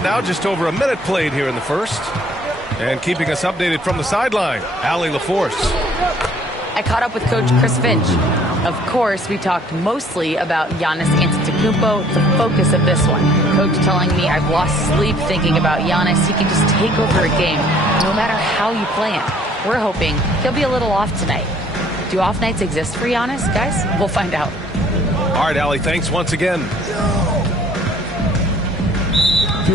And now just over a minute played here in the first. And keeping us updated from the sideline, Allie LaForce. I caught up with Coach Chris Finch. Of course, we talked mostly about Giannis Antetokounmpo, the focus of this one. Coach telling me I've lost sleep thinking about Giannis. He can just take over a game, no matter how you play him. We're hoping he'll be a little off tonight. Do off nights exist for Giannis, guys? We'll find out. All right, Allie, thanks once again.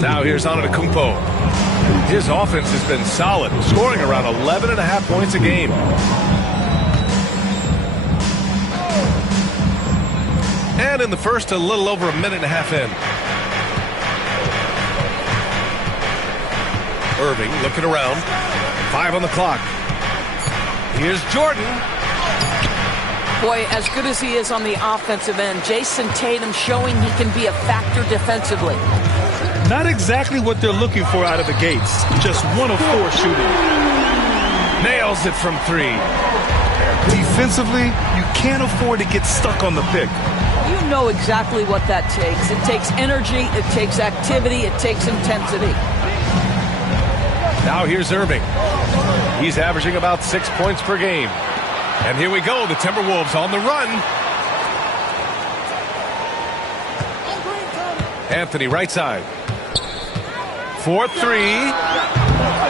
Now here's Antetokounmpo. His offense has been solid, scoring around 11.5 points a game. And in the first, a little over a minute and a half in. Irving looking around. 5 on the clock. Here's Jordan. Boy, as good as he is on the offensive end, Jason Tatum showing he can be a factor defensively. Not exactly what they're looking for out of the gates. Just 1 of 4 shooting. Nails it from 3. Defensively, you can't afford to get stuck on the pick. You know exactly what that takes. It takes energy, it takes activity, it takes intensity. Now here's Irving. He's averaging about 6 points per game. And here we go, the Timberwolves on the run. Anthony right side. 4-3.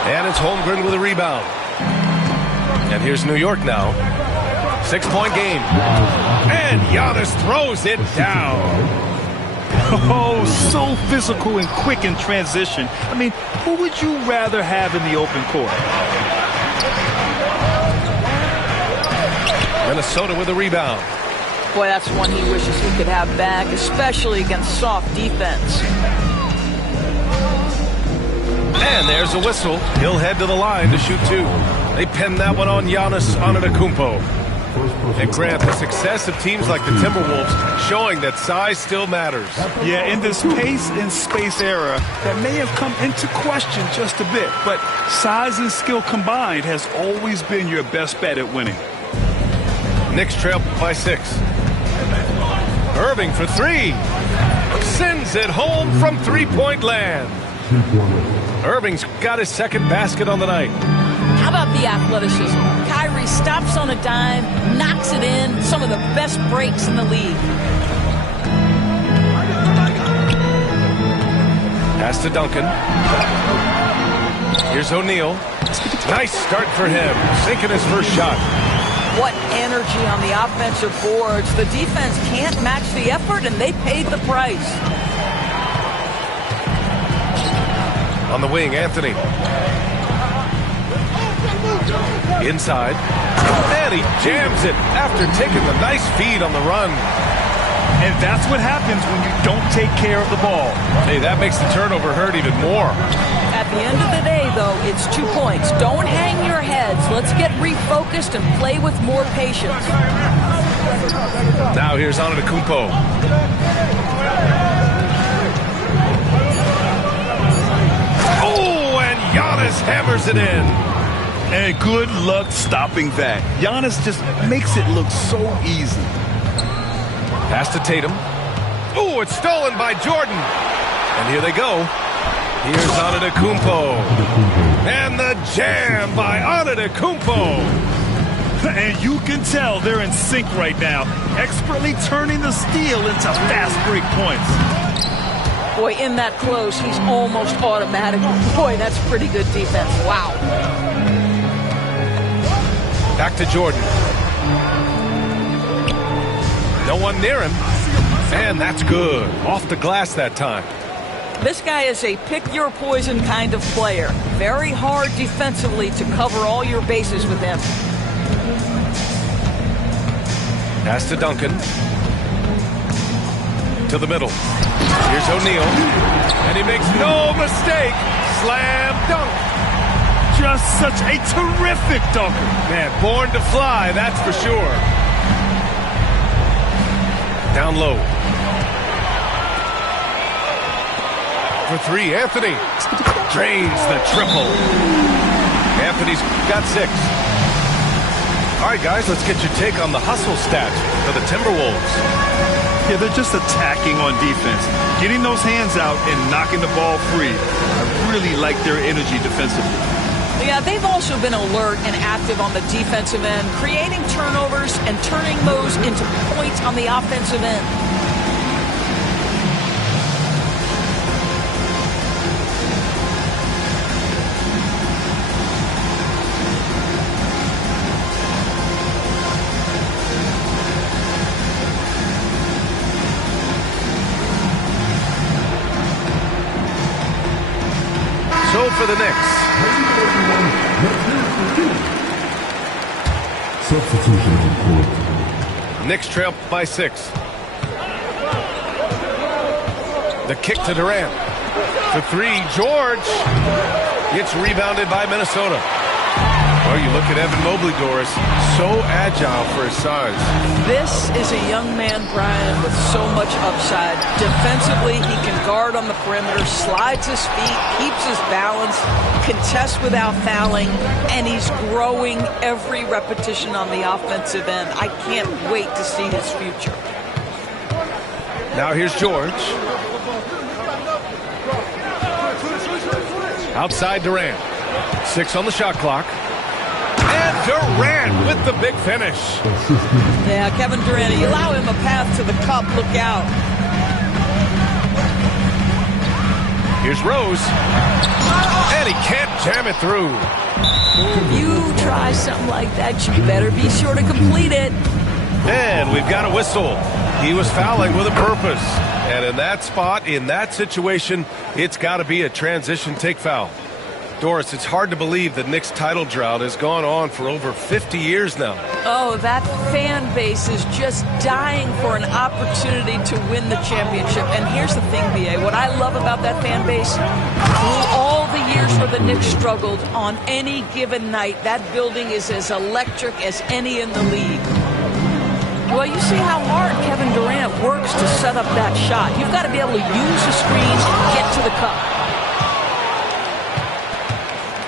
And it's Holmgren with a rebound. And here's New York now. 6-point game. And Giannis throws it down. Oh, so physical and quick in transition. I mean, who would you rather have in the open court? Minnesota with a rebound. Boy, that's one he wishes he could have back, especially against soft defense. And there's a whistle. He'll head to the line to shoot 2. They pin that one on Giannis Antetokounmpo. And Grant, the success of teams like the Timberwolves showing that size still matters. Yeah, in this pace and space era, that may have come into question just a bit, but size and skill combined has always been your best bet at winning. Knicks trail by 6. Irving for 3. Sends it home from three-point land. Irving's got his second basket on the night. How about the athleticism? Kyrie stops on a dime, knocks it in. Some of the best breaks in the league. Pass to Duncan. Here's O'Neal. Nice start for him. Sinking his first shot. What energy on the offensive boards. The defense can't match the effort, and they paid the price. On the wing, Anthony. Inside. And he jams it after taking the nice feed on the run. And that's what happens when you don't take care of the ball. Hey, that makes the turnover hurt even more. At the end of the day, though, it's 2 points. Don't hang your heads. Let's get refocused and play with more patience. Now here's Antetokounmpo. Oh, and Giannis hammers it in. And good luck stopping that. Giannis just makes it look so easy. Pass to Tatum. Oh, it's stolen by Jordan. And here they go. Here's Antetokounmpo. And the jam by Antetokounmpo. And you can tell they're in sync right now, expertly turning the steal into fast break points. Boy, in that close, he's almost automatic. Boy, that's pretty good defense. Wow. Back to Jordan. No one near him. And that's good. Off the glass that time. This guy is a pick-your-poison kind of player. Very hard defensively to cover all your bases with him. Pass to Duncan. To the middle. Here's O'Neal. And he makes no mistake. Slam dunk. Just such a terrific dunker. Man, born to fly, that's for sure. Down low. For 3, Anthony. Drains the triple. Anthony's got 6. All right, guys, let's get your take on the hustle stats for the Timberwolves. Yeah, they're just attacking on defense, getting those hands out and knocking the ball free. I really like their energy defensively. Yeah, they've also been alert and active on the defensive end, creating turnovers and turning those into points on the offensive end. So for the Knicks. Substitution on court. Knicks trail by 6. The kick to Durant. The 3, George. It's rebounded by Minnesota. Well, you look at Evan Mobley, Doris. So agile for his size. This is a young man, Brian, with so much upside. Defensively, he can guard on the perimeter, slides his feet, keeps his balance, contests without fouling, and he's growing every repetition on the offensive end. I can't wait to see his future. Now here's George. Outside Durant. 6 on the shot clock. And Durant with the big finish. Yeah, Kevin Durant, you allow him a path to the cup, look out. Here's Rose. And he can't jam it through. If you try something like that, you better be sure to complete it. And we've got a whistle. He was fouling with a purpose. And in that spot, in that situation, it's got to be a transition take foul. Doris, it's hard to believe the Knicks title drought has gone on for over 50 years now. Oh, that fan base is just dying for an opportunity to win the championship. And here's the thing, B.A., what I love about that fan base, through all the years where the Knicks struggled, on any given night, that building is as electric as any in the league. Well, you see how hard Kevin Durant works to set up that shot. You've got to be able to use the screens and get to the cup.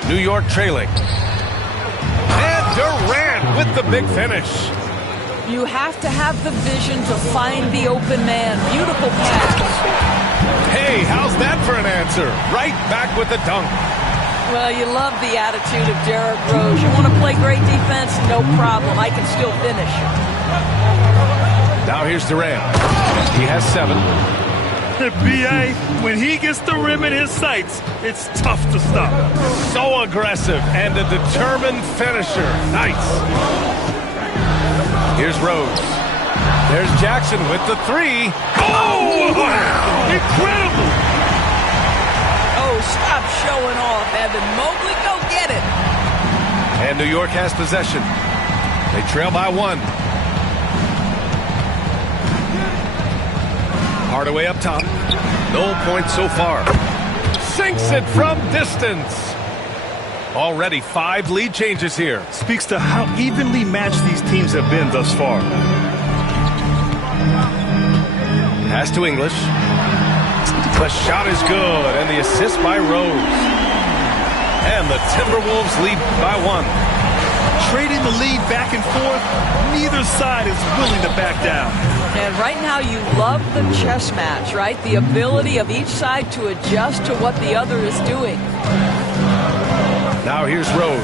New York trailing. And Durant with the big finish. You have to have the vision to find the open man. Beautiful pass. Hey, how's that for an answer? Right back with the dunk. Well, you love the attitude of Derrick Rose. You want to play great defense? No problem. I can still finish. Now here's Durant. He has 7. B.A., when he gets the rim in his sights, it's tough to stop. So aggressive and a determined finisher. Nice. Here's Rose. There's Jackson with the 3. Oh, wow. Incredible. Oh, stop showing off, Evan Mobley. Go get it. And New York has possession. They trail by 1. Hardaway up top. No points so far. Sinks it from distance. Already 5 lead changes here. Speaks to how evenly matched these teams have been thus far. Pass to English. The shot is good, and the assist by Rose. And the Timberwolves lead by 1. Trading the lead back and forth, neither side is willing to back down. And right now you love the chess match, right? The ability of each side to adjust to what the other is doing. Now here's Rose.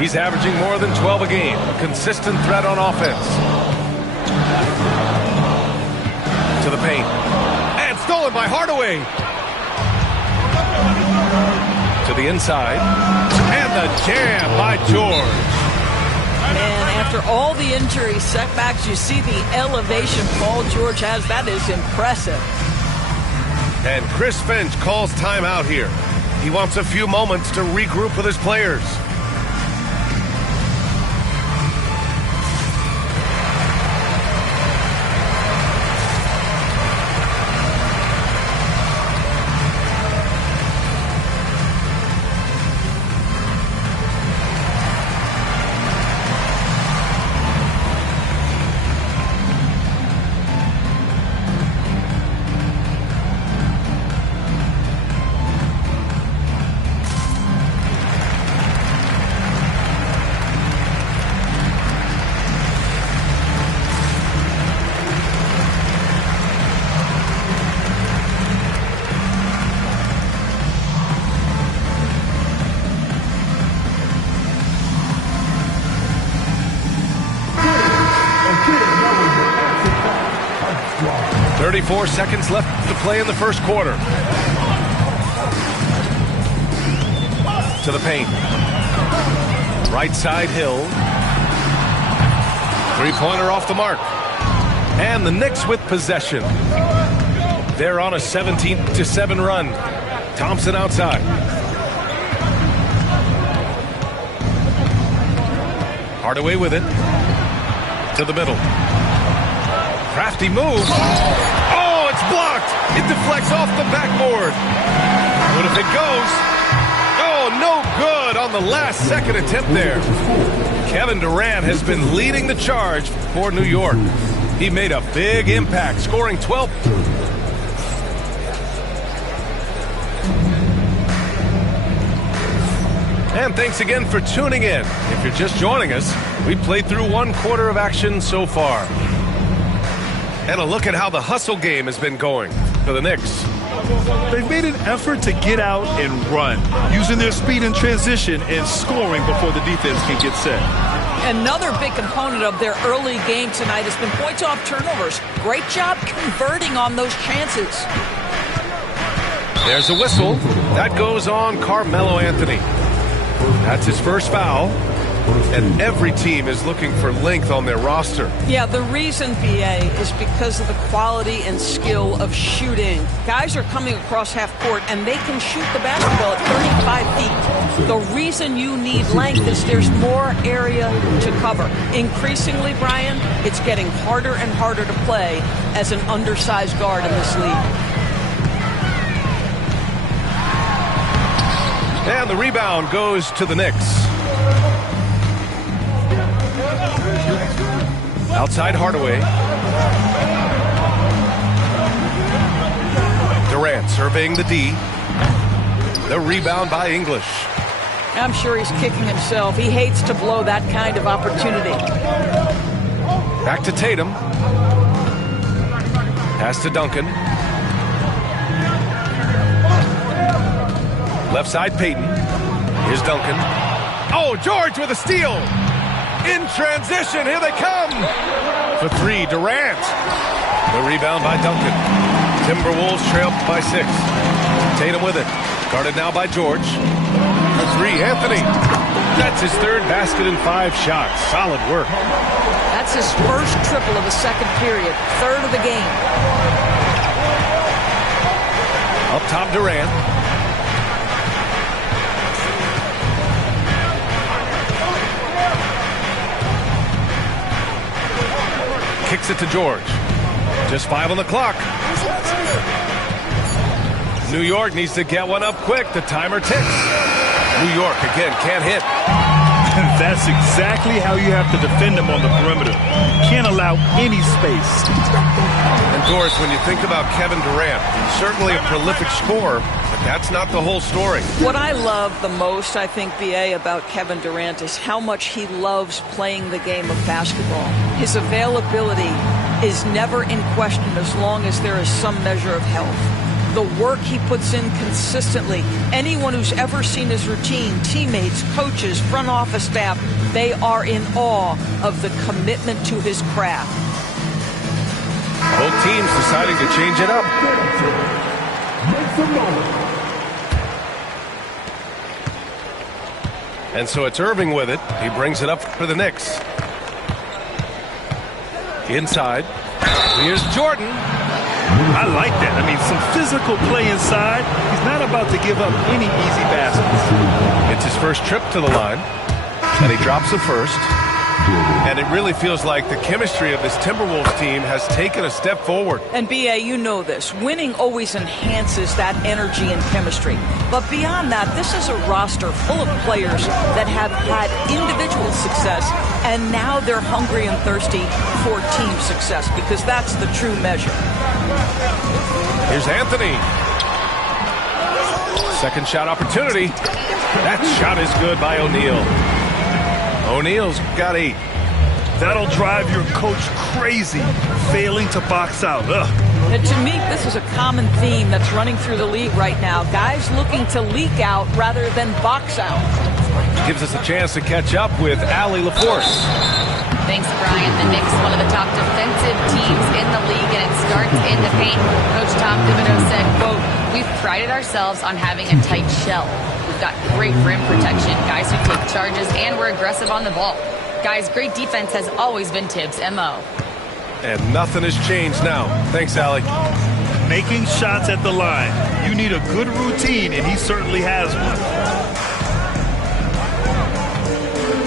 He's averaging more than 12 a game. A consistent threat on offense. To the paint. And stolen by Hardaway. To the inside. And the jam by George. And after all the injury setbacks, you see the elevation Paul George has. That is impressive. And Chris Finch calls timeout here. He wants a few moments to regroup with his players. 34 seconds left to play in the first quarter. To the paint. Right side, Hill. Three-pointer off the mark. And the Knicks with possession. They're on a 17-7 run. Thompson outside. Hardaway with it. To the middle. Crafty move. Oh, it's blocked. It deflects off the backboard. What if it goes? Oh, no good on the last second attempt there. Kevin Durant has been leading the charge for New York. He made a big impact, scoring 12. And thanks again for tuning in. If you're just joining us, we played through one quarter of action so far. And a look at how the hustle game has been going for the Knicks. They've made an effort to get out and run, using their speed in transition and scoring before the defense can get set. Another big component of their early game tonight has been points off turnovers. Great job converting on those chances. There's a whistle. That goes on Carmelo Anthony. That's his first foul. And every team is looking for length on their roster. Yeah, the reason, BA, is because of the quality and skill of shooting. Guys are coming across half court, and they can shoot the basketball at 35 feet. The reason you need length is there's more area to cover. Increasingly, Brian, it's getting harder and harder to play as an undersized guard in this league. And the rebound goes to the Knicks. Outside Hardaway. Durant surveying the D. The rebound by English. I'm sure he's kicking himself. He hates to blow that kind of opportunity. Back to Tatum. Pass to Duncan. Left side, Payton. Here's Duncan. Oh, George with a steal. In transition, here they come. For three, Durant. The rebound by Duncan. Timberwolves trail by 6. Tatum with it. Guarded now by George. For three, Anthony. That's his third basket in 5 shots. Solid work. That's his first triple of the second period. Third of the game. Up top, Durant. Kicks it to George. Just 5 on the clock. New York needs to get one up quick. The timer ticks. New York, again, can't hit. That's exactly how you have to defend them on the perimeter. Can't allow any space. And Doris, when you think about Kevin Durant, certainly a prolific scorer, but that's not the whole story. What I love the most, I think, BA, about Kevin Durant is how much he loves playing the game of basketball. His availability is never in question as long as there is some measure of health. The work he puts in consistently. Anyone who's ever seen his routine, teammates, coaches, front office staff, they are in awe of the commitment to his craft. Both teams deciding to change it up. And so it's Irving with it. He brings it up for the Knicks. Inside. Here's Jordan. I like that. I mean, some physical play inside. He's not about to give up any easy baskets. It's his first trip to the line, and he drops the first. And it really feels like the chemistry of this Timberwolves team has taken a step forward. And, BA, you know this. Winning always enhances that energy and chemistry. But beyond that, this is a roster full of players that have had individual success, and now they're hungry and thirsty for team success, because that's the true measure. Here's Anthony. Second shot opportunity. That shot is good by O'Neal. O'Neal's got 8. That'll drive your coach crazy, failing to box out. And to me, this is a common theme that's running through the league right now. Guys looking to leak out rather than box out. Gives us a chance to catch up with Allie LaForce. Thanks, Brian. The Knicks, one of the top defensive teams in the league, and it starts in the paint. Coach Tom Thibodeau said, quote, "We've prided ourselves on having a tight shell. We've got great rim protection, guys who take charges, and we're aggressive on the ball. Guys, great defense has always been Tibbs' MO." And nothing has changed now. Thanks, Allie. Making shots at the line. You need a good routine, and he certainly has one.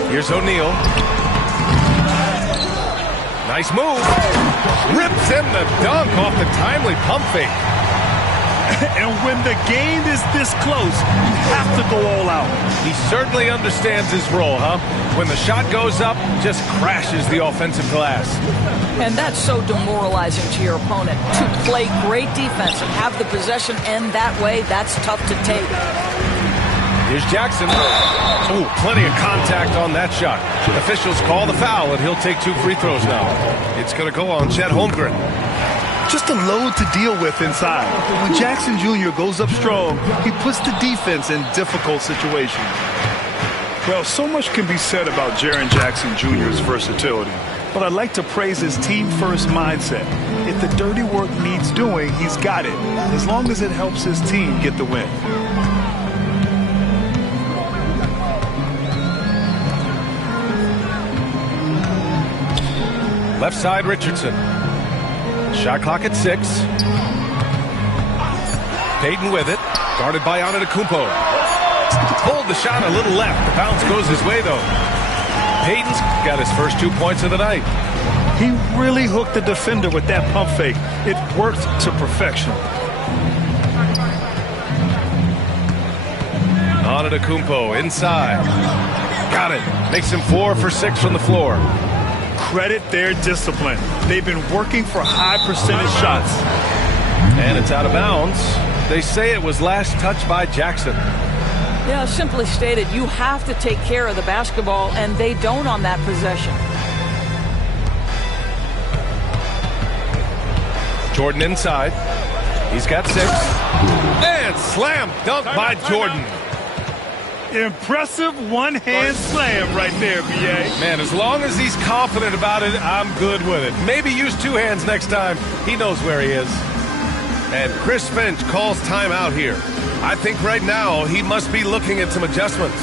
Here's O'Neal. Nice move. Rips in the dunk off the timely pump fake. And when the game is this close, you have to go all out. He certainly understands his role, huh? When the shot goes up, just crashes the offensive glass. And that's so demoralizing to your opponent. To play great defense and have the possession end that way, that's tough to take. Here's Jackson. Oh, plenty of contact on that shot. Officials call the foul, and he'll take 2 free throws now. It's going to go on Chet Holmgren. Just a load to deal with inside. When Jackson Jr. goes up strong, he puts the defense in difficult situations. Well, so much can be said about Jaren Jackson Jr.'s versatility, but I'd like to praise his team-first mindset. If the dirty work needs doing, he's got it, as long as it helps his team get the win. Left side, Richardson. Shot clock at 6. Payton with it. Guarded by Antetokounmpo. Pulled the shot a little left. The bounce goes his way, though. Payton's got his first 2 points of the night. He really hooked the defender with that pump fake. It worked to perfection. Antetokounmpo inside. Got it. Makes him 4 for 6 from the floor. Credit their discipline. They've been working for high percentage shots. And it's out of bounds. They say it was last touched by Jackson. Yeah, simply stated, you have to take care of the basketball, and they don't on that possession. Jordan inside. He's got 6. And slam dunk by Jordan. Impressive one-hand slam right there, B.A. Man, as long as he's confident about it, I'm good with it. Maybe use 2 hands next time. He knows where he is. And Chris Finch calls timeout here. I think right now he must be looking at some adjustments.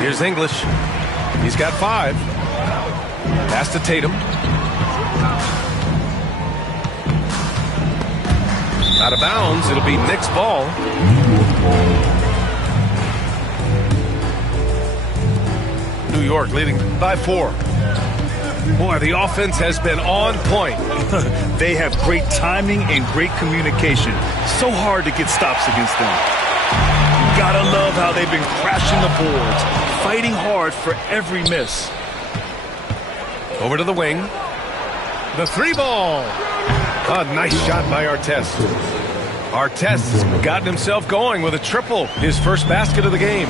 Here's English. He's got 5. Pass to Tatum. Out of bounds. It'll be Knicks ball. New York leading by 4. Boy, the offense has been on point. They have great timing and great communication. So hard to get stops against them. Gotta love how they've been crashing the boards, fighting hard for every miss. Over to the wing. The 3 ball. A nice shot by Artest. Artest's gotten himself going with a triple, his first basket of the game.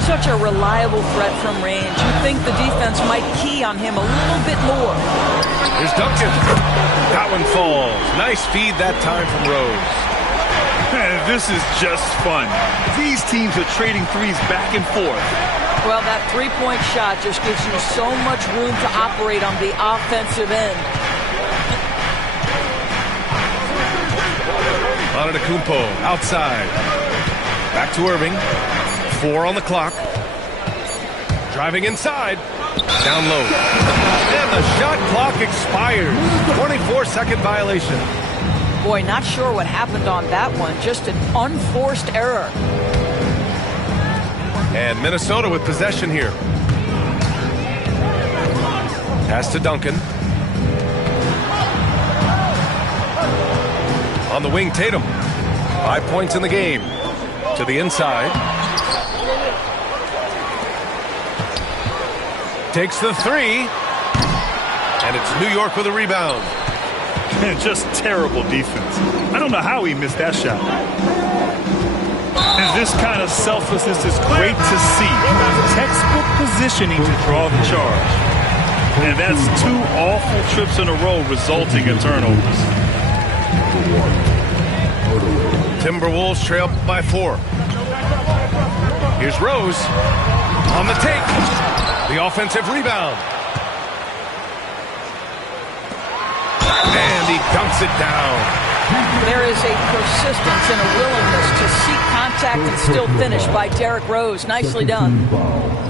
Such a reliable threat from range. You'd think the defense might key on him a little bit more. Here's Duncan. That one falls. Nice feed that time from Rose. Man, this is just fun. These teams are trading threes back and forth. Well, that three-point shot just gives you so much room to operate on the offensive end. Antetokounmpo outside. Back to Irving. 4 on the clock. Driving inside. Down low. And the shot clock expires. 24-second violation. Boy, not sure what happened on that one. Just an unforced error. And Minnesota with possession here. Pass to Duncan. On the wing, Tatum. 5 points in the game. To the inside. Takes the three. And it's New York with a rebound. Just terrible defense. I don't know how he missed that shot. And this kind of selflessness is great to see. Textbook positioning to draw the charge. And that's 2 awful trips in a row resulting in turnovers. Timberwolves trail by 4. Here's Rose on the take. The offensive rebound. And he dunks it down. There is a persistence and a willingness to seek contact and still finish by Derrick Rose. Nicely done.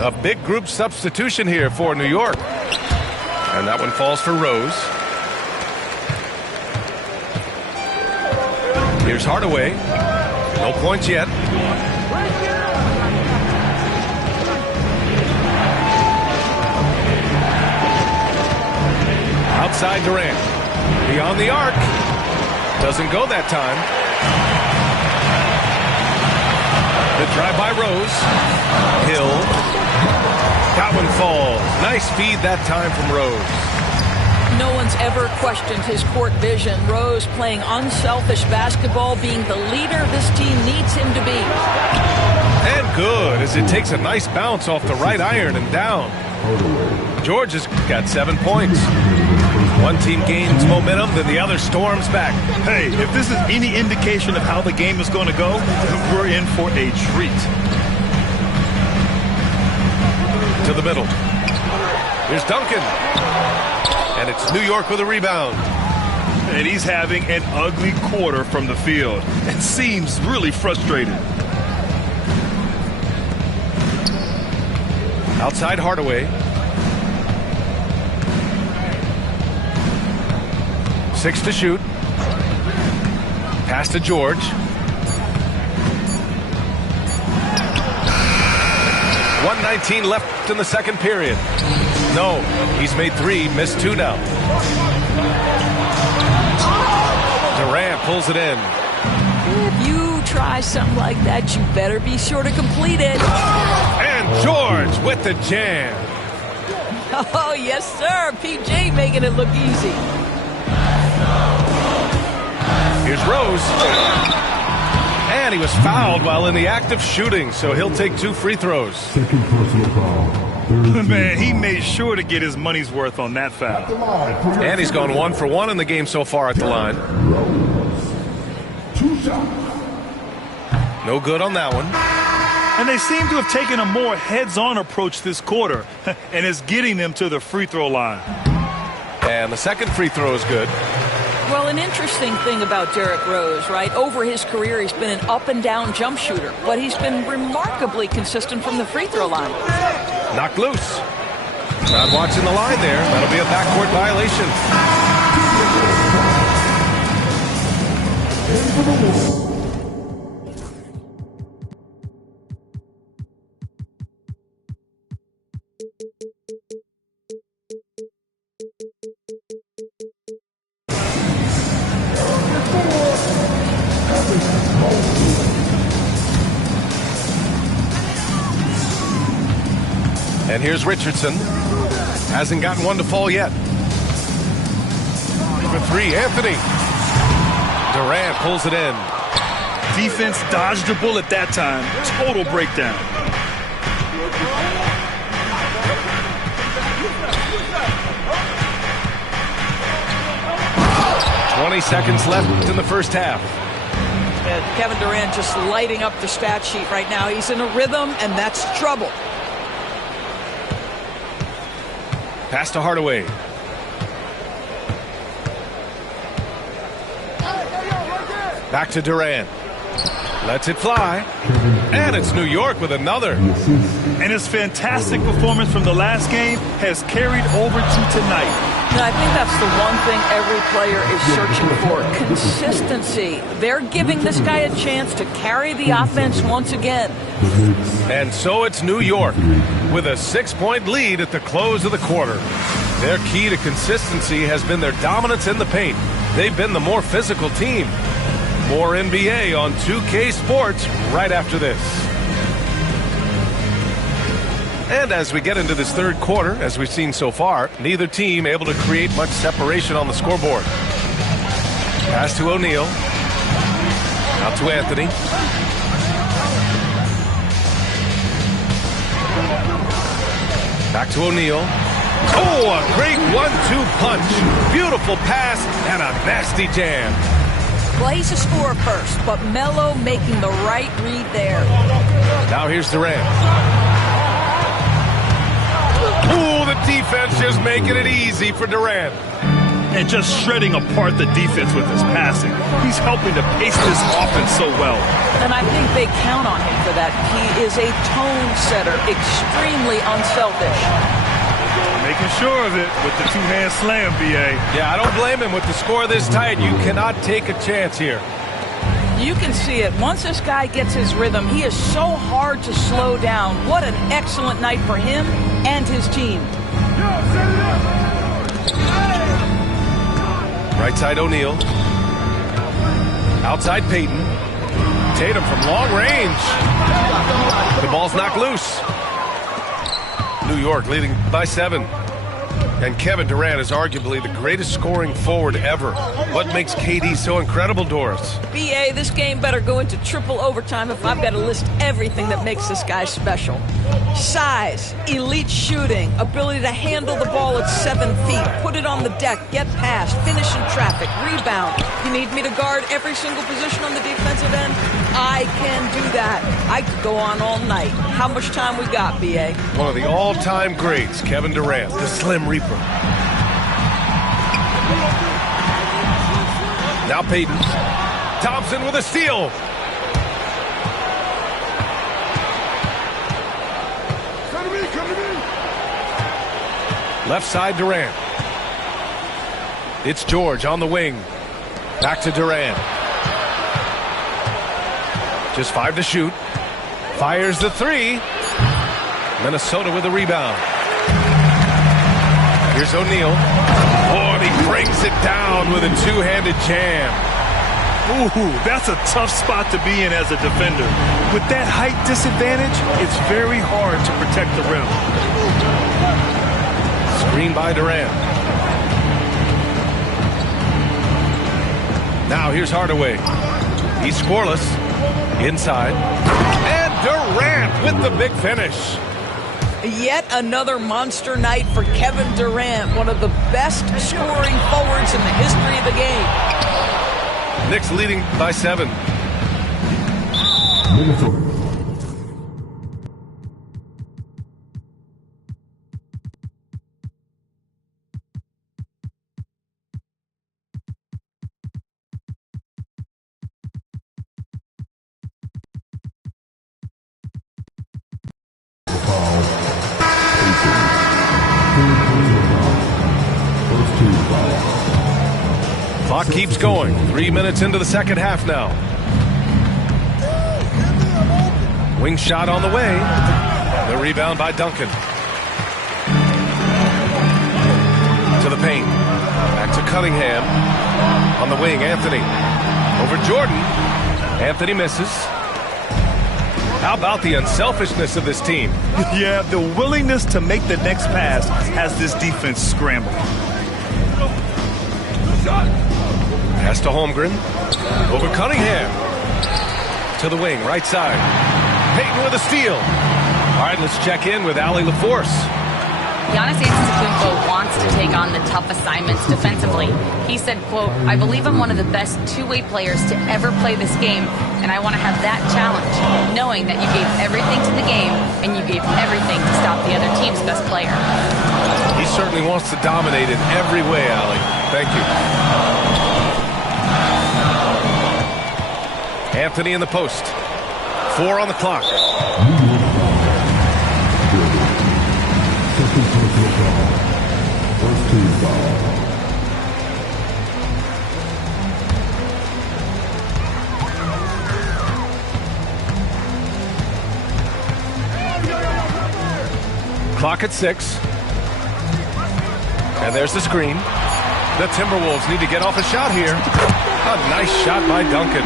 A big group substitution here for New York. And that one falls for Rose. Here's Hardaway. No points yet. Outside Durant. Beyond the arc. Doesn't go that time. The drive by Rose. Hill. That one falls. Nice feed that time from Rose. No one's ever questioned his court vision. Rose playing unselfish basketball, being the leader this team needs him to be. And good, as it takes a nice bounce off the right iron and down. George has got 7 points. One team gains momentum, then the other storms back. Hey, if this is any indication of how the game is going to go, we're in for a treat. To the middle. Here's Duncan. And it's New York with a rebound. And he's having an ugly quarter from the field. It seems really frustrated. Outside Hardaway. 6 to shoot. Pass to George. .119 left in the second period. No, he's made 3, missed 2 now. Durant pulls it in. If you try something like that, you better be sure to complete it. And George with the jam. Oh, yes, sir. PJ making it look easy. Here's Rose. And he was fouled while in the act of shooting, so he'll take 2 free throws. Second personal foul. Man, he made sure to get his money's worth on that foul. And he's gone 1 for 1 in the game so far at the line. 2 shots. No good on that one. And they seem to have taken a more heads-on approach this quarter, and it's getting them to the free throw line. And the second free throw is good. Well, an interesting thing about Derrick Rose, right? Over his career, he's been an up-and-down jump shooter, but he's been remarkably consistent from the free throw line. Knocked loose. Not watching the line there. That'll be a backcourt violation. And here's Richardson. Hasn't gotten one to fall yet. For 3, Anthony. Durant pulls it in. Defense dodged a bullet that time. Total breakdown. .20 left in the first half. And Kevin Durant just lighting up the stat sheet right now. He's in a rhythm, and that's trouble. Pass to Hardaway. Back to Durant. Lets it fly. And it's New York with another. And his fantastic performance from the last game has carried over to tonight. And I think that's the one thing every player is searching for. Consistency. They're giving this guy a chance to carry the offense once again. And so it's New York with a 6-point lead at the close of the quarter. Their key to consistency has been their dominance in the paint. They've been the more physical team. More NBA on 2K Sports right after this. And as we get into this third quarter, as we've seen so far, neither team able to create much separation on the scoreboard. Pass to O'Neal. Out to Anthony. Back to O'Neal. Oh, a great 1-2 punch. Beautiful pass and a nasty jam. Plays a score first, but Melo making the right read there. Now here's Durant. Ooh, the defense just making it easy for Durant. And just shredding apart the defense with his passing. He's helping to pace this offense so well. And I think they count on him for that. He is a tone setter, extremely unselfish. Making sure of it with the two-hand slam, B.A. Yeah, I don't blame him with the score this tight. You cannot take a chance here. You can see it. Once this guy gets his rhythm, he is so hard to slow down. What an excellent night for him and his team. Right side O'Neal. Outside Payton. Tatum from long range. The ball's knocked loose. New York leading by 7. And Kevin Durant is arguably the greatest scoring forward ever. What makes KD so incredible, Doris? B.A., this game better go into triple overtime if I've got to list everything that makes this guy special. Size, elite shooting, ability to handle the ball at 7 feet, put it on the deck, get past, finish in traffic, rebound. You need me to guard every single position on the defensive end? I can do that. I could go on all night. How much time we got, B.A.? One of the all-time greats, Kevin Durant, the Slim Reaper. Now Payton. Thompson with a steal. Left side Durant. It's George on the wing. Back to Durant. Just 5 to shoot. Fires the 3. Minnesota with a rebound. Here's O'Neal. Oh, and he brings it down with a two-handed jam. Ooh, that's a tough spot to be in as a defender. With that height disadvantage, it's very hard to protect the rim. Screen by Durant. Now here's Hardaway. He's scoreless. Inside. And Durant with the big finish. Yet another monster night for Kevin Durant, one of the best scoring forwards in the history of the game. Knicks leading by 7. Minnesota. Clock keeps going. 3 minutes into the second half now. Wing shot on the way. The rebound by Duncan. To the paint. Back to Cunningham. On the wing, Anthony. Over Jordan. Anthony misses. How about the unselfishness of this team? Yeah, the willingness to make the next pass has this defense scrambling. Pass to Holmgren. Over Cunningham. To the wing, right side. Payton with a steal. All right, let's check in with Allie LaForce. Giannis Antetokounmpo wants to take on the tough assignments defensively. He said, quote, "I believe I'm one of the best two-way players to ever play this game, and I want to have that challenge, knowing that you gave everything to the game and you gave everything to stop the other team's best player." He certainly wants to dominate in every way, Allie. Thank you. Anthony in the post. 4 on the clock. First team foul. Clock at 6. And there's the screen. The Timberwolves need to get off a shot here. A nice shot by Duncan.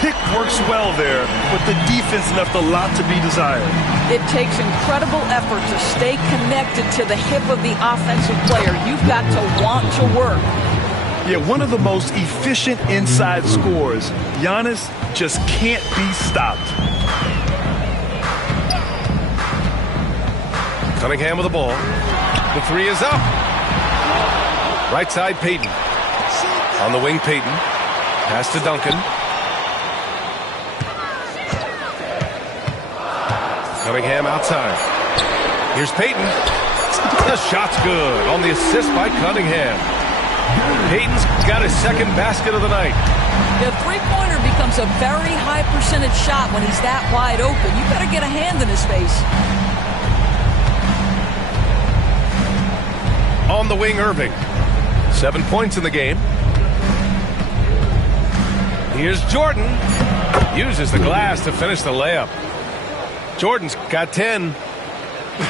Pick works well there, but the defense left a lot to be desired. It takes incredible effort to stay connected to the hip of the offensive player. You've got to want to work. Yeah, one of the most efficient inside scorers. Giannis just can't be stopped. Cunningham with the ball. The three is up. Right side, Payton. On the wing, Payton. Pass to Duncan. Cunningham outside. Here's Payton. The shot's good on the assist by Cunningham. Payton's got his second basket of the night. The three-pointer becomes a very high percentage shot when he's that wide open. You better get a hand in his face. On the wing, Irving. 7 points in the game. Here's Jordan. Uses the glass to finish the layup. Jordan's got 10.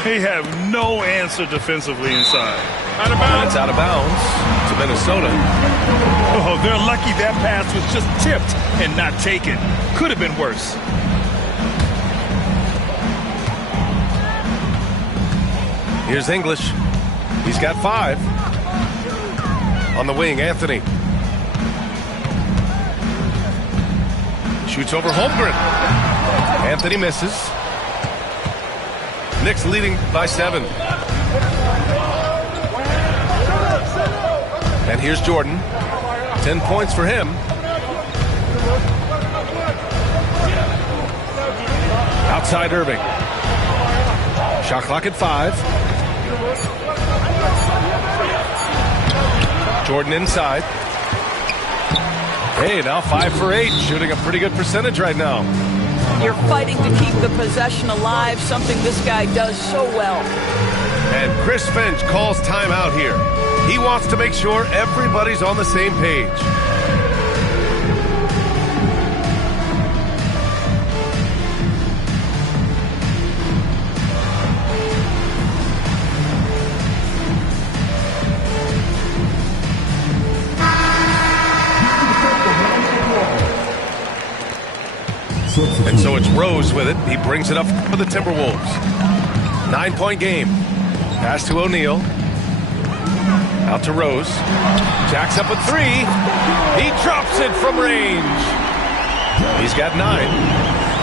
They have no answer defensively inside. Out of bounds. It's out of bounds to Minnesota. Oh, they're lucky that pass was just tipped and not taken. Could have been worse. Here's English. He's got 5. On the wing, Anthony. Shoots over Holmgren. Anthony misses. Knicks leading by 7. And here's Jordan. 10 points for him. Outside Irving. Shot clock at 5. Jordan inside. Hey, now 5 for 8. Shooting a pretty good percentage right now. You're fighting to keep the possession alive, something this guy does so well. And Chris Finch calls timeout here. He wants to make sure everybody's on the same page. And so it's Rose with it. He brings it up for the Timberwolves. 9-point game. Pass to O'Neal. Out to Rose. Jacks up a 3. He drops it from range. He's got 9.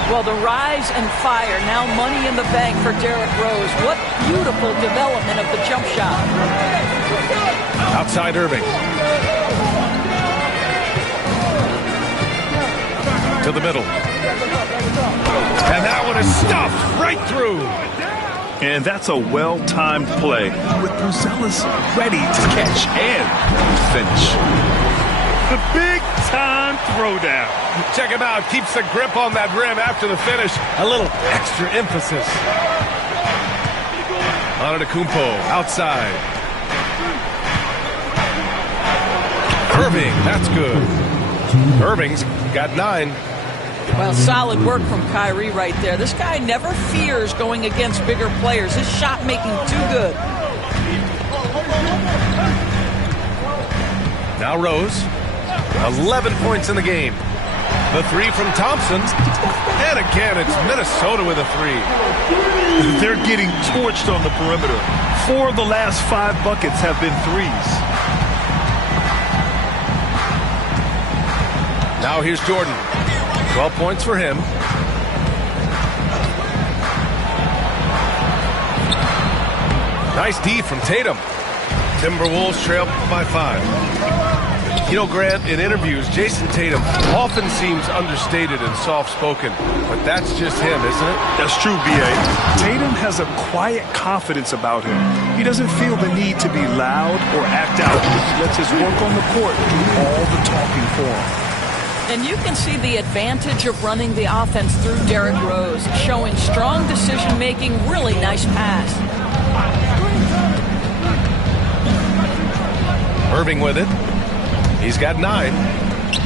Well, the rise and fire, now money in the bank for Derrick Rose. What beautiful development of the jump shot. Outside Irving. To the middle. And that one is stuffed right through. And that's a well-timed play with Bruzelis ready to catch and finish. The big-time throwdown. Check him out. Keeps the grip on that rim after the finish. A little extra emphasis. Antetokounmpo outside. Irving, that's good. Irving's got 9. Well, solid work from Kyrie right there. This guy never fears going against bigger players. His shot making too good. Now Rose. 11 points in the game. The 3 from Thompson. And again, it's Minnesota with a 3. They're getting torched on the perimeter. 4 of the last 5 buckets have been 3s. Now here's Jordan. 12 points for him. Nice D from Tatum. Timberwolves trail by 5. You know, Grant, in interviews, Jason Tatum often seems understated and soft-spoken, but that's just him, isn't it? That's true, B.A. Tatum has a quiet confidence about him. He doesn't feel the need to be loud or act out. He lets his work on the court do all the talking for him. And you can see the advantage of running the offense through Derrick Rose, showing strong decision-making, really nice pass. Irving with it. He's got 9.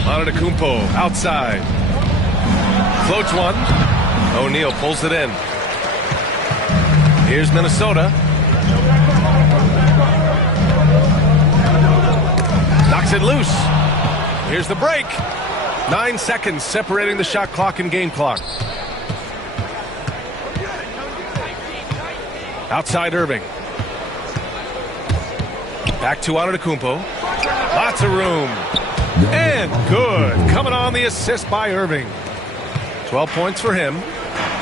Antetokounmpo outside. Floats one. O'Neal pulls it in. Here's Minnesota. Knocks it loose. Here's the break. 9 seconds separating the shot clock and game clock. Outside Irving. Back to Antetokounmpo. Lots of room. And good. Coming on the assist by Irving. 12 points for him.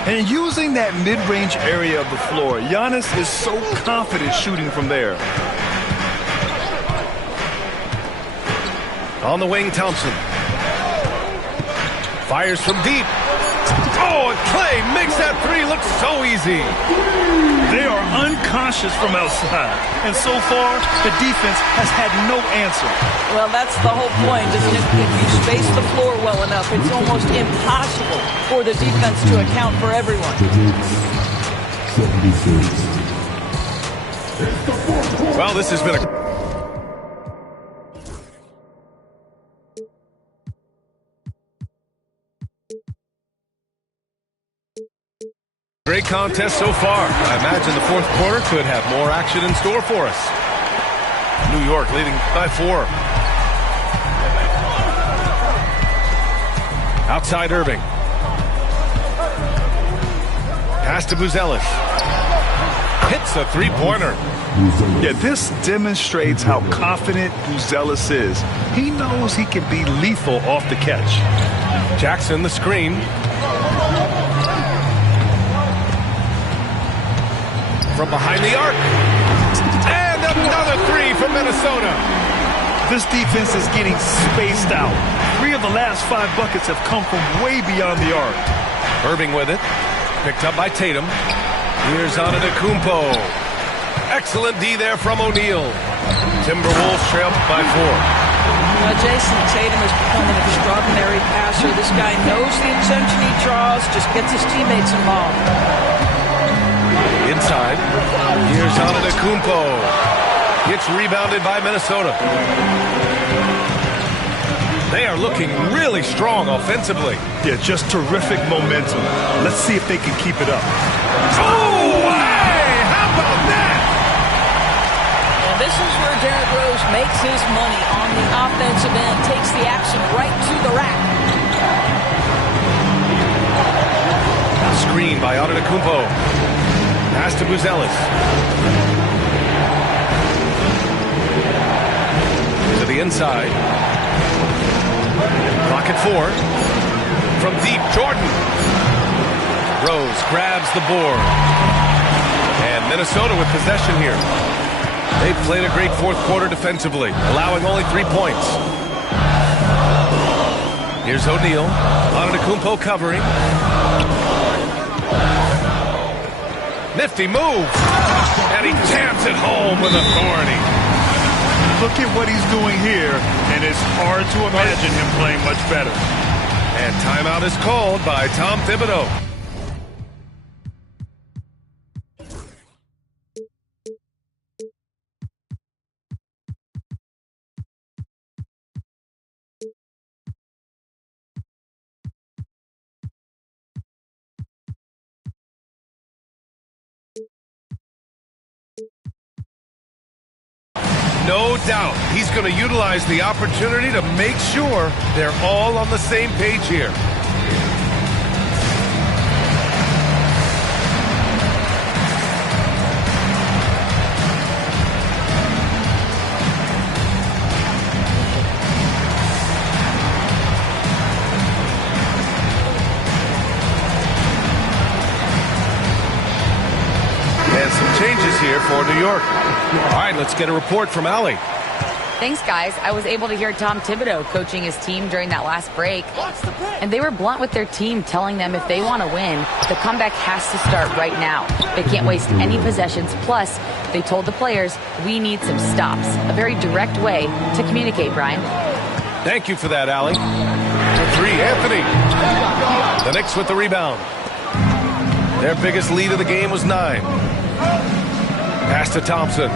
And using that mid-range area of the floor, Giannis is so confident shooting from there. On the wing, Thompson. Fires from deep. Oh, and Clay makes that three look so easy. They are unconscious from outside. And so far, the defense has had no answer. Well, that's the whole point, isn't it? If you space the floor well enough, it's almost impossible for the defense to account for everyone. 76. Well, this has been a great contest so far. I imagine the fourth quarter could have more action in store for us. New York leading by 4. Outside Irving. Pass to Buzelis. Hits a three-pointer. Yeah, this demonstrates how confident Buzelis is. He knows he can be lethal off the catch. Jackson, the screen. From behind the arc. And another three from Minnesota. This defense is getting spaced out. 3 of the last 5 buckets have come from way beyond the arc. Irving with it. Picked up by Tatum. Here's Antetokounmpo. Excellent D there from O'Neal. Timberwolves trail by 4. Jason Tatum has become an extraordinary passer. This guy knows the attention he draws, just gets his teammates involved. Inside. Here's Antetokounmpo. Gets rebounded by Minnesota. They are looking really strong offensively. Yeah, just terrific momentum. Let's see if they can keep it up. Oh, hey! How about that? And this is where Derrick Rose makes his money on the offensive end. Takes the action right to the rack. Screen by Antetokounmpo. Pass to Buzelis. To the inside. Clock at 4. From deep, Jordan. Rose grabs the board. And Minnesota with possession here. They've played a great fourth quarter defensively, allowing only 3 points. Here's O'Neal. Antetokounmpo covering. Nifty move. And he jams it home with authority. Look at what he's doing here, and it's hard to imagine him playing much better. And timeout is called by Tom Thibodeau. No doubt he's going to utilize the opportunity to make sure they're all on the same page here. And some changes here for New York. All right, let's get a report from Allie. Thanks, guys. I was able to hear Tom Thibodeau coaching his team during that last break. And they were blunt with their team, telling them if they want to win, the comeback has to start right now. They can't waste any possessions. Plus, they told the players, we need some stops. A very direct way to communicate, Brian. Thank you for that, Allie. For 3, Anthony. The Knicks with the rebound. Their biggest lead of the game was 9. Pass to Thompson.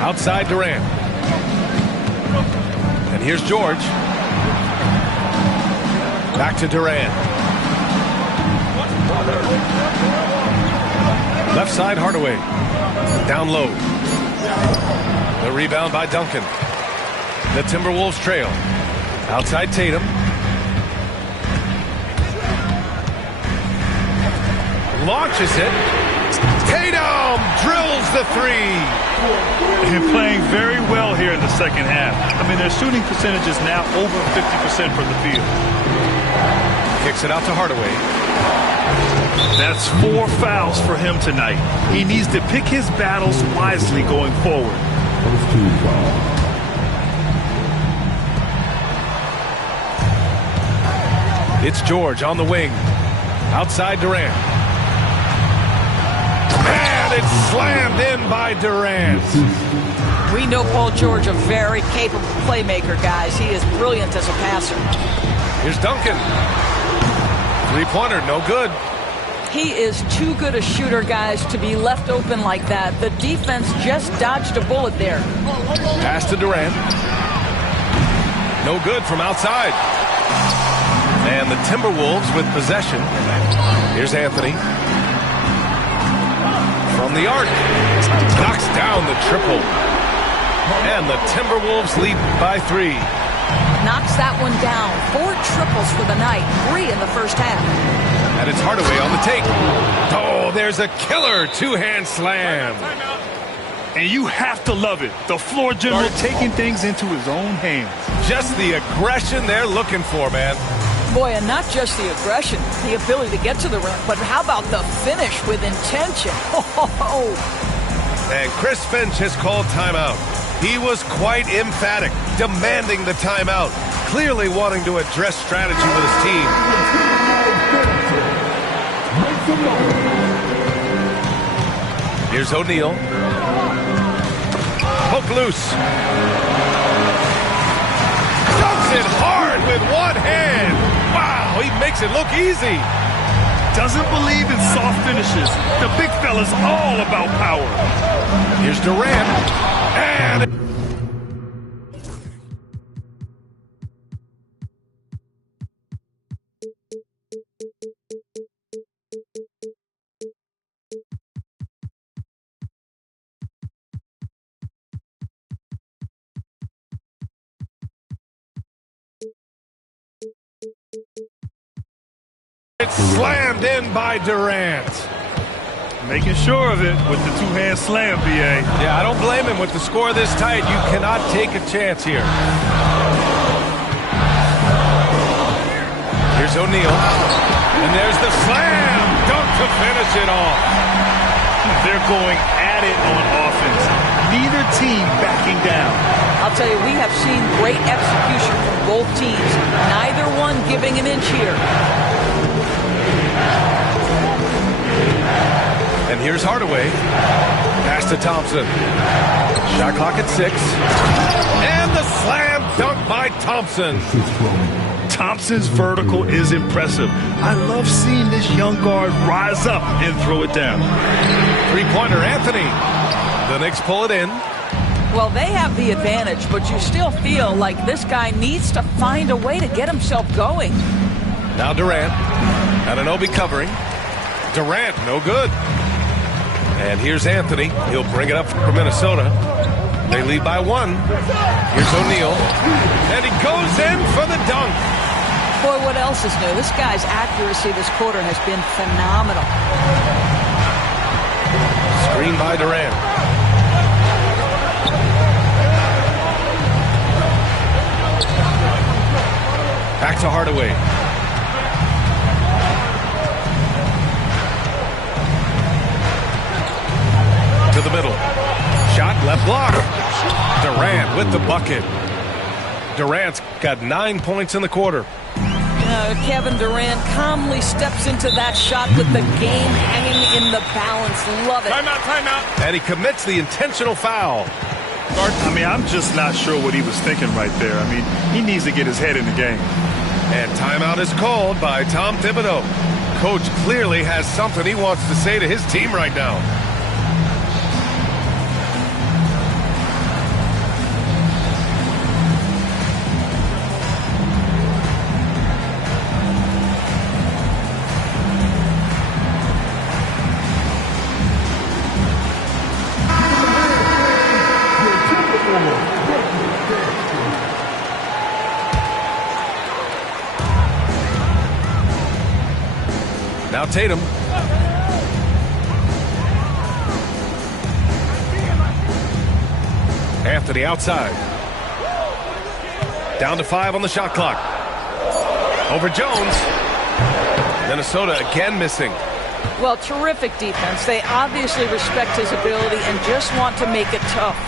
Outside Durant. And here's George. Back to Durant. Left side, Hardaway. Down low. The rebound by Duncan. The Timberwolves trail. Outside Tatum. Launches it. Tatum drills the three. And playing very well here in the second half. I mean, their shooting percentage is now over 50% from the field. Kicks it out to Hardaway. That's 4 fouls for him tonight. He needs to pick his battles wisely going forward. First team foul. It's George on the wing. Outside Durant. And it's slammed in by Durant. We know Paul George, a very capable playmaker, guys. He is brilliant as a passer. Here's Duncan. Three-pointer, no good. He is too good a shooter, guys, to be left open like that. The defense just dodged a bullet there. Pass to Durant. No good from outside. And the Timberwolves with possession. Here's Anthony. From the arc. Knocks down the triple. And the Timberwolves lead by 3. Knocks that one down. 4 triples for the night. 3 in the first half. And it's Hardaway on the take. Oh, there's a killer two-hand slam. And you have to love it. The floor general taking things into his own hands. Just the aggression they're looking for, man. Boy, and not just the aggression, the ability to get to the rim, but how about the finish with intention? And Chris Finch has called timeout. He was quite emphatic, demanding the timeout, clearly wanting to address strategy with his team. Here's O'Neal. Poke loose. Dunks it hard with one hand. Wow, he makes it look easy. Doesn't believe in soft finishes. The big fella's all about power. Here's Durant. And it's slammed in by Durant. Making sure of it with the two-hand slam, B.A. Yeah, I don't blame him with the score this tight. You cannot take a chance here. Here's O'Neal. And there's the slam dunk to finish it off. They're going at it on offense. Neither team backing down. I'll tell you, we have seen great execution from both teams. Neither one giving an inch here. And here's Hardaway. Pass to Thompson. Shot clock at 6. And the slam dunk by Thompson. Thompson's vertical is impressive. I love seeing this young guard rise up and throw it down. Three-pointer, Anthony. The Knicks pull it in. Well, they have the advantage, but you still feel like this guy needs to find a way to get himself going. Now Durant. Anunoby covering. Durant, no good. And here's Anthony. He'll bring it up for Minnesota. They lead by 1. Here's O'Neal. And he goes in for the dunk. Boy, what else is new? This guy's accuracy this quarter has been phenomenal. Screen by Durant. Back to Hardaway. To the middle. Shot left block. Durant with the bucket. Durant's got 9 points in the quarter. Kevin Durant calmly steps into that shot with the game hanging in the balance. Love it. Timeout. And he commits the intentional foul. I mean, I'm just not sure what he was thinking right there. I mean, he needs to get his head in the game. And timeout is called by Tom Thibodeau. Coach clearly has something he wants to say to his team right now. Tatum. Anthony outside. Down to 5 on the shot clock. Over Jones. Minnesota again missing. Well, terrific defense. They obviously respect his ability and just want to make it tough.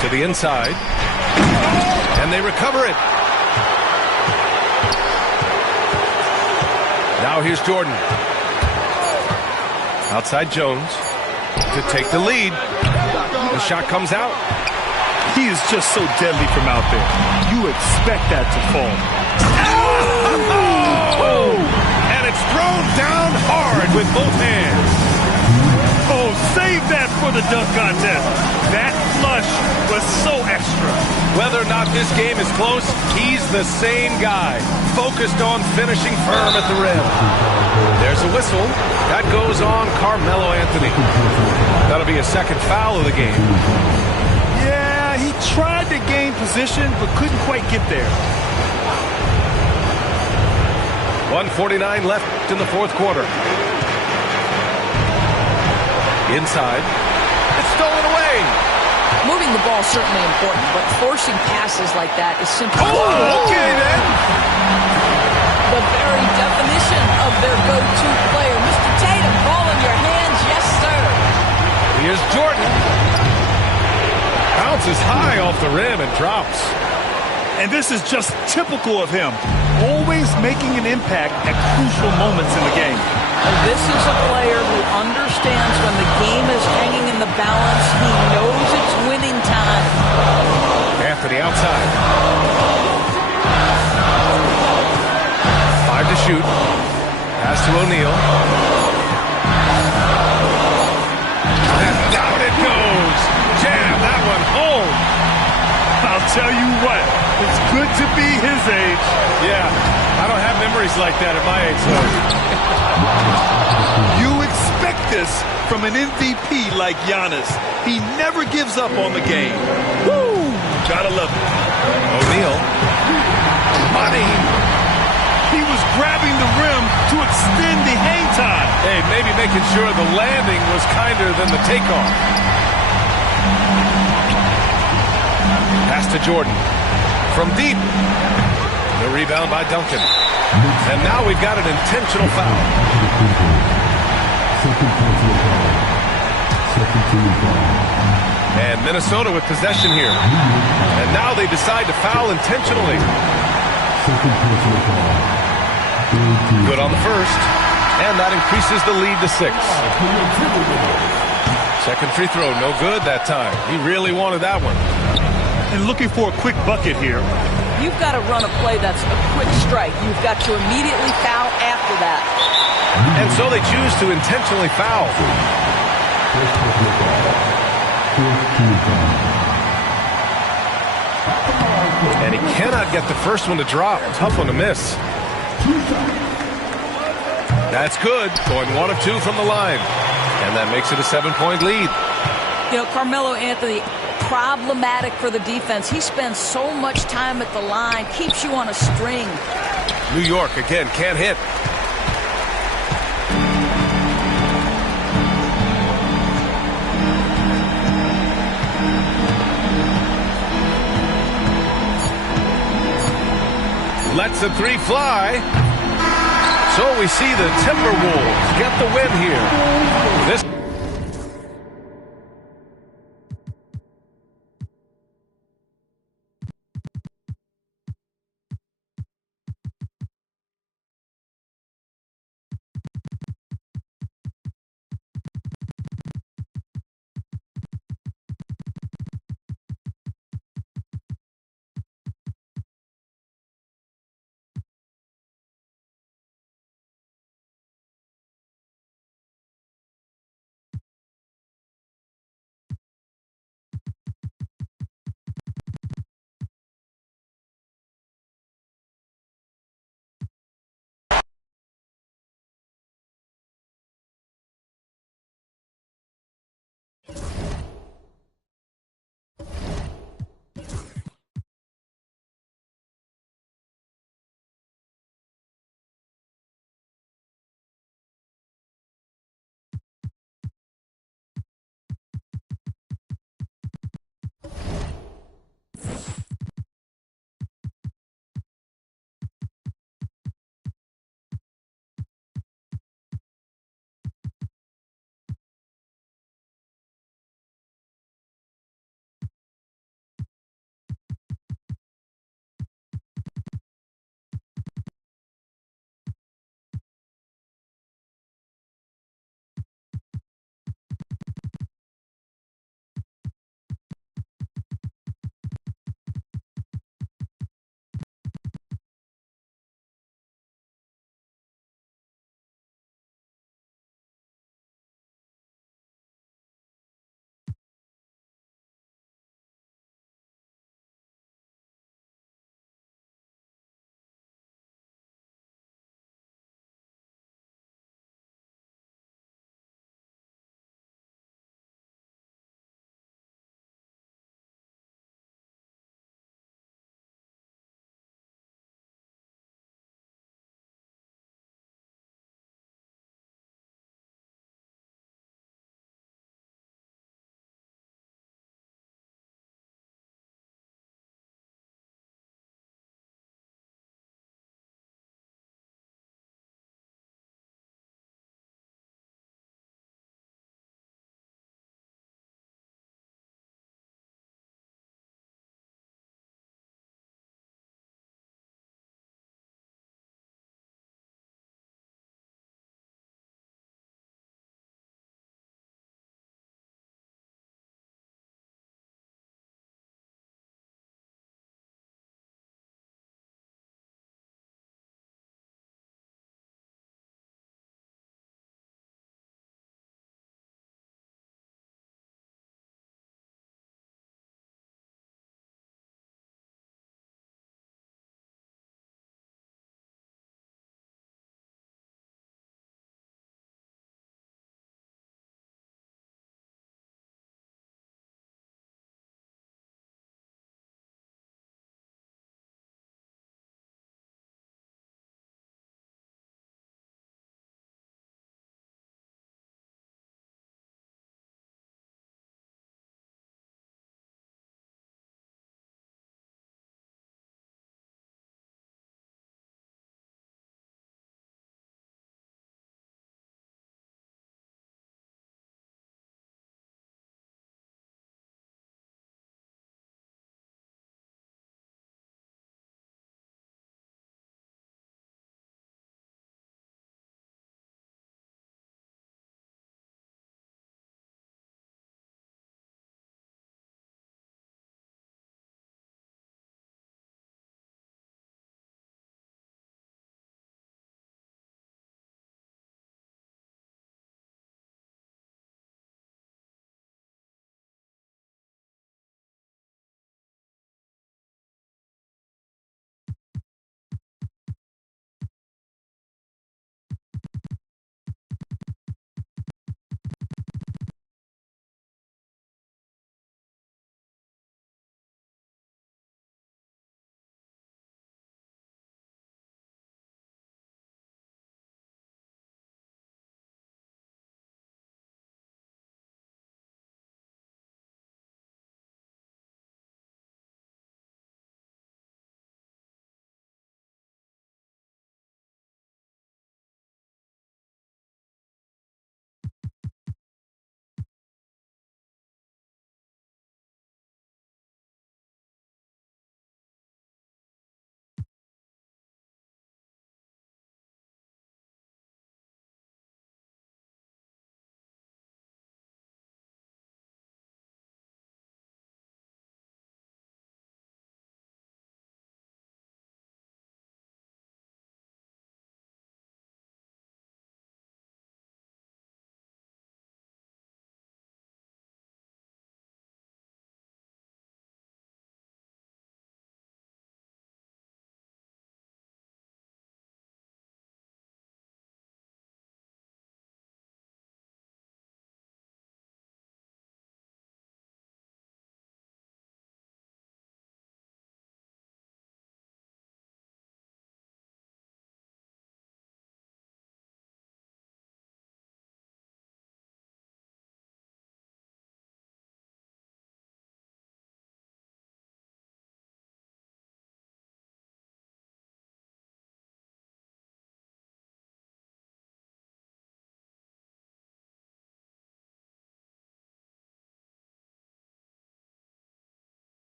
To the inside. And they recover it. Now here's Jordan. Outside Jones to take the lead. The shot comes out. He is just so deadly from out there. You expect that to fall. Oh! And it's thrown down hard with both hands. Oh, save that for the dunk contest. That flush was so extra. Whether or not this game is close, he's the same guy, focused on finishing firm at the rim. There's a whistle. That goes on Carmelo Anthony. That'll be a second foul of the game. Yeah, he tried to gain position, but couldn't quite get there. 1:49 left in the fourth quarter. Inside. It's stolen away. Moving the ball is certainly important, but forcing passes like that is simply... Oh, okay then. The very definition of their go-to player. Mr. Tatum, ball in your hands. Yes, sir. Here's Jordan. Bounces high off the rim and drops. And this is just typical of him. Always making an impact at crucial moments in the game. And this is a player who understands when the game is hanging in the balance. He knows it's winning time. Anthony outside. 5 to shoot. Pass to O'Neal. And down it goes. Jam that one home. I'll tell you what, it's good to be his age. Yeah, I don't have memories like that at my age, though. You expect this from an MVP like Giannis. He never gives up on the game. Woo! Gotta love it. O'Neal. Money. He was grabbing the rim to extend the hang time. Hey, maybe making sure the landing was kinder than the takeoff. Pass to Jordan. From deep. The rebound by Duncan. And now we've got an intentional foul. And Minnesota with possession here. And now they decide to foul intentionally. Good on the first. And that increases the lead to 6. Second free throw, no good that time. He really wanted that one. And looking for a quick bucket here. You've got to run a play that's a quick strike. You've got to immediately foul after that. And so they choose to intentionally foul. And he cannot get the first one to drop. Tough one to miss. That's good. Going 1 of 2 from the line. And that makes it a 7-point lead. You know, Carmelo Anthony, problematic for the defense. He spends so much time at the line, keeps you on a string. New York, again, can't hit. Lets the 3 fly. So we see the Timberwolves get the win here. This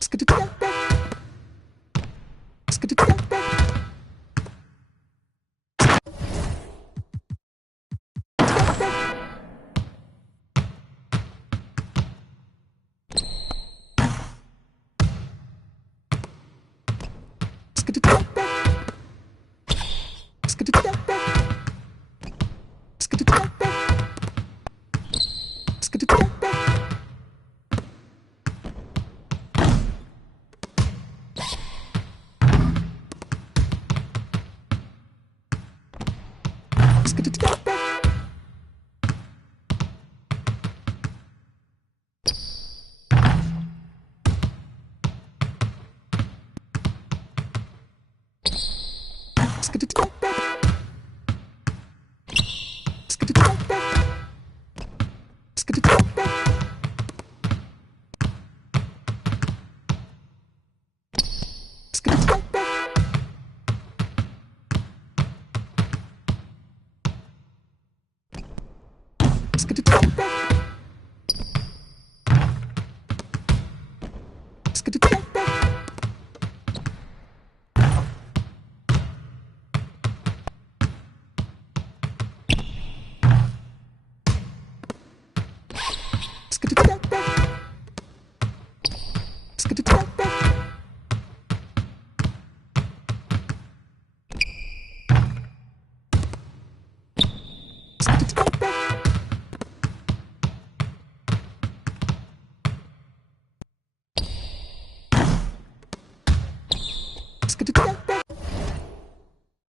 Skidoo.